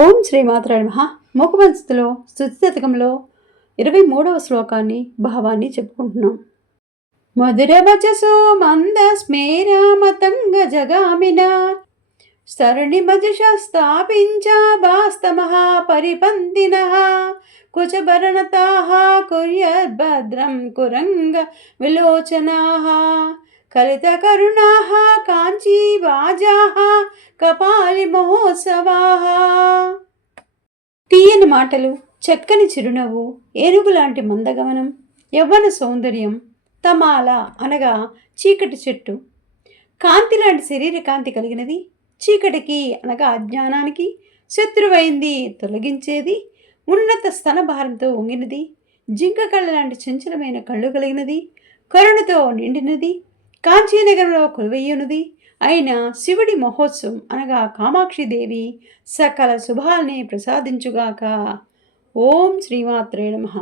ఓం శ్రీమాత్ర నమ. ముఖవంశతులో స్థుతిశతకంలో ఇరవై మూడవ శ్లోకాన్ని భావాన్ని చెప్పుకుంటున్నాం. మధుర వచసో మంద స్మేర జగామిన. సరుణి మజుష స్థాపించ బాస్తమః పరిపంతిన కుచభరణతాః కుర్యద్భద్రం కురంగ విలోచనాः. కలితకరుణాः కాంచీవాజాः. కపాలి తీయని మాటలు చక్కని చిరునవ్వు ఏనుగు లాంటి మందగమనం యవ్వన సౌందర్యం తమాల అనగా చీకటి చెట్టు. కాంతి లాంటి శరీర కాంతి కలిగినది చీకటికి అనగా అజ్ఞానానికి శత్రువైంది తొలగించేది ఉన్నత స్తనభారంతో వంగినది జింక కళ్ళ లాంటి చంచలమైన కళ్ళు కలిగినది కరుణతో నిండినది కాంచీనగరంలో కొలువయ్యున్నది అయిన శివుడి మహోత్సవం అనగా కామాక్షిదేవి సకల శుభాల్ని ప్రసాదించుగాక. ఓం శ్రీమాత్రే నమః.